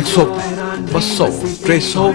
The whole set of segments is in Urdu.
100, 200, 300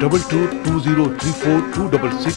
022203426।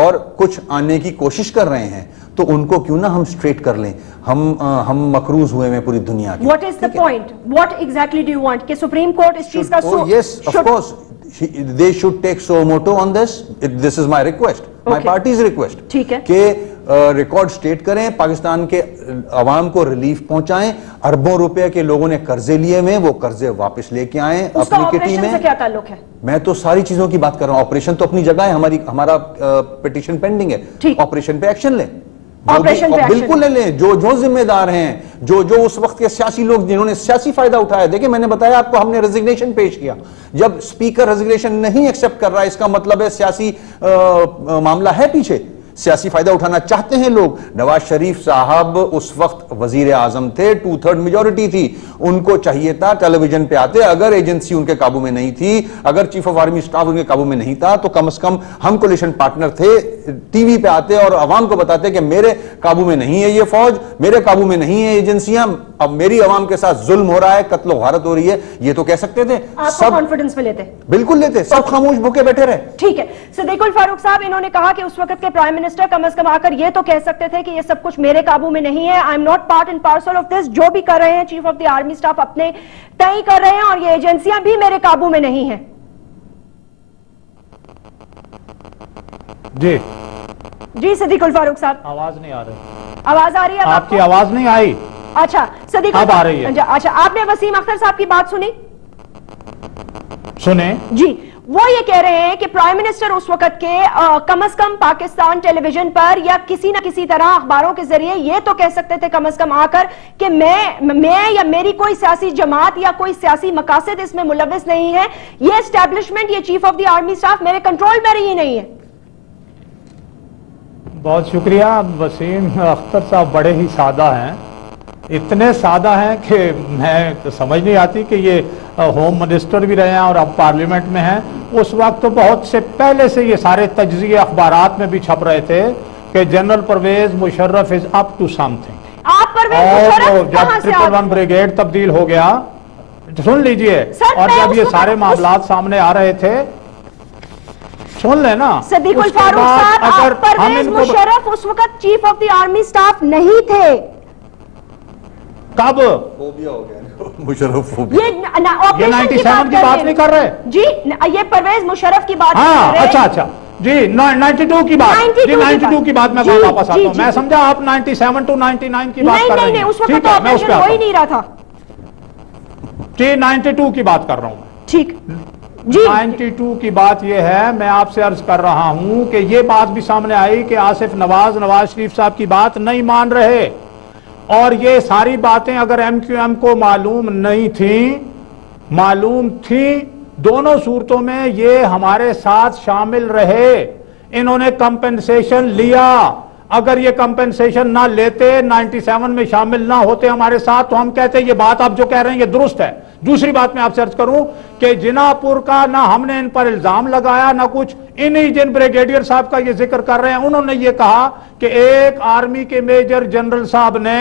اور کچھ آنے کی کوشش کر رہے ہیں تو ان کو کیوں نہ ہم سٹریٹ کر لیں. ہم مقروض ہوئے ہیں پوری دنیا کی. What is the point? What exactly do you want? کہ سپریم کورٹ اس چیز کا Yes, of course. They should take suo moto on this. This is my request. My party's request. ٹھیک ہے کہ ریکارڈ سٹیٹ کریں, پاکستان کے عوام کو ریلیف پہنچائیں. اربوں روپے کے لوگوں نے قرضے لیے ہوئے, وہ قرضے واپس لے کے آئیں. اس کا آپریشن سے کیا تعلق ہے؟ میں تو ساری چیزوں کی بات کر رہا ہوں. آپریشن تو اپنی جگہ ہے, ہمارا پیٹیشن پینڈنگ ہے. آپریشن پہ ایکشن لیں, بالکل لے لیں. جو ذمہ دار ہیں, جو اس وقت کے سیاسی لوگ جنہوں نے سیاسی فائدہ اٹھایا. دیکھیں میں نے بتایا آپ کو, ہم نے ریزگنیشن پیش کیا. جب اسپیکر ریزگنیشن نہیں ایکسپٹ کر رہا ہے, اس کا مطلب ہے سیاسی معاملہ ہے پیچھے, سیاسی فائدہ اٹھانا چاہتے ہیں لوگ. نواز شریف صاحب اس وقت وزیر اعظم تھے, 2/3 میجورٹی تھی. ان کو چاہیے تھا ٹیلی ویژن پہ آتے. اگر ایجنسی ان کے قابو میں نہیں تھی, اگر چیف آف آرمی اسٹاف ان کے قابو میں نہیں تھا, تو کم از کم ہم کولیشن پارٹنر تھے, ٹی وی پہ آتے اور عوام کو بتاتے کہ میرے قابو میں نہیں ہے یہ فوج, میرے قابو میں نہیں ہے ایجنسیاں, اب میری عوام کے ساتھ ظلم ہو رہا ہے, قتل و غارت ہو رہی ہے. یہ تو کہہ سکتے تھے. سب کانفیڈنس میں لیتے, بالکل لیتے, سب خاموش بھوکے بیٹھے رہے. ٹھیک ہے. صدیق الفاروق صاحب, انہوں نے کہا کہ اس وقت کے پرائم منسٹر کم از کم آ کر یہ تو کہہ سکتے تھے کہ یہ سب کچھ میرے قابو میں نہیں ہے. I am not part and parcel of this. جو بھی کر رہے ہیں chief of the army staff اپنے تئیں کر رہے ہیں, اور یہ ایجنسیاں بھی میرے قابو میں نہیں ہیں. جی صدیق الفاروق صاحب, آواز نہیں آ رہی. آواز آ رہی ہے آپ کی آواز نہیں آئی. اچھا صدیق, اب آ رہی ہے. اچھا, آپ نے وسیم اختر صاحب کی بات سنی؟ سنیں جی. وہ یہ کہہ رہے ہیں کہ پرائم منسٹر اس وقت کے کم از کم پاکستان ٹیلی ویژن پر یا کسی نہ کسی طرح اخباروں کے ذریعے یہ تو کہہ سکتے تھے کم از کم آ کر کہ میں یا میری کوئی سیاسی جماعت یا کوئی سیاسی مقاصد اس میں ملوث نہیں ہے. یہ اسٹیبلشمنٹ, یہ chief of the army staff میرے کنٹرول میں رہی نہیں ہے. بہت شکریہ. وسیم اختر صاحب بڑے ہی سادہ ہیں, اتنے سادہ ہیں کہ میں سمجھ نہیں آتی کہ یہ ہوم منسٹر بھی رہے ہیں اور اب پارلیمنٹ میں ہیں. اس وقت تو بہت سے پہلے سے یہ سارے تجزیے اخبارات میں بھی چھپ رہے تھے کہ general Pervez Musharraf is up to سم تھنگ. اور جب 111 بریگیڈ تبدیل ہو گیا, سن لیجئے, اور جب یہ سارے معاملات سامنے آ رہے تھے, سن لینا. صدیق الفاروق صاحب, آپ پرویز مشرف اس وقت chief of the army staff نہیں تھے. کب؟ فوبیا ہو گیا مشرف فوبیا. یہ 97 کی بات نہیں کر رہے جی, یہ پرویز مشرف کی بات. ہاں اچھا جی, 92 کی بات. جی 92 کی بات میں واپس آتا ہوں. میں سمجھا آپ 97 to 99 کی بات کر رہے ہیں. نہیں, اس وقت آپریشن ہو ہی نہیں رہا تھا. جی 92 کی بات کر رہا ہوں. ٹھیک جی, 92 کی بات یہ ہے, میں آپ سے عرض کر رہا ہوں کہ یہ بات بھی سامنے آئی کہ آصف نواز شریف صاحب کی بات نہیں مان رہے, اور یہ ساری باتیں اگر ایم کیو ایم کو معلوم نہیں تھیں, معلوم تھیں, دونوں صورتوں میں یہ ہمارے ساتھ شامل رہے. انہوں نے کمپنسیشن لیا. اگر یہ کمپنسیشن نہ لیتے, 97 میں شامل نہ ہوتے ہمارے ساتھ, تو ہم کہتے یہ بات آپ جو کہہ رہے ہیں یہ درست ہے. دوسری بات میں آپ سے عرض کروں کہ جنا پور کا نہ ہم نے ان پر الزام لگایا نہ کچھ. انہی جن بریگیڈیئر صاحب کا یہ ذکر کر رہے ہیں, انہوں نے یہ کہا کہ ایک آرمی کے میجر جنرل صاحب نے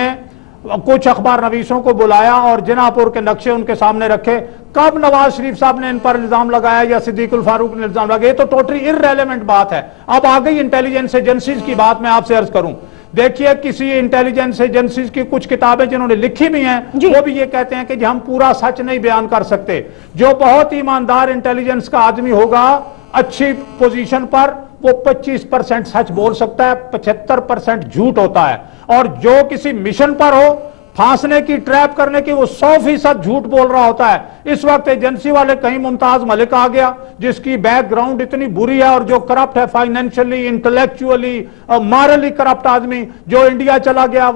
کچھ اخبار نویسوں کو بلایا اور جنا پور کے نقشے ان کے سامنے رکھے. کب نواز شریف صاحب نے ان پر الزام لگایا یا صدیق الفاروق نے الزام لگایا؟ یہ تو ٹوٹلی ارریلیونٹ بات ہے. اب آ گئی انٹیلیجنس ایجنسیز کی بات. میں آپ سے عرض کروں, دیکھیے کسی انٹیلیجنس ایجنسیز کی کچھ کتابیں جنہوں نے لکھی بھی ہیں, وہ بھی یہ کہتے ہیں کہ ہم پورا سچ نہیں بیان کر سکتے. جو بہت ایماندار انٹیلیجنس کا آدمی ہوگا اچھی پوزیشن پر, وہ 25% سچ بول سکتا ہے, 75% جھوٹ ہوتا ہے. اور جو کسی مشن پر ہو, پھانسنے کی, ٹریپ کرنے کی, وہ 100% جھوٹ بول رہا ہوتا ہے. اس وقت ایجنسی والے کہیں ممتاز ملک آ گیا جس کی بیک گراؤنڈ اتنی بری ہے اور جو کرپٹ ہے, فائنینشلی, انٹلیکچولی, مارلی کرپٹ آدمی, جو انڈیا چلا گیا.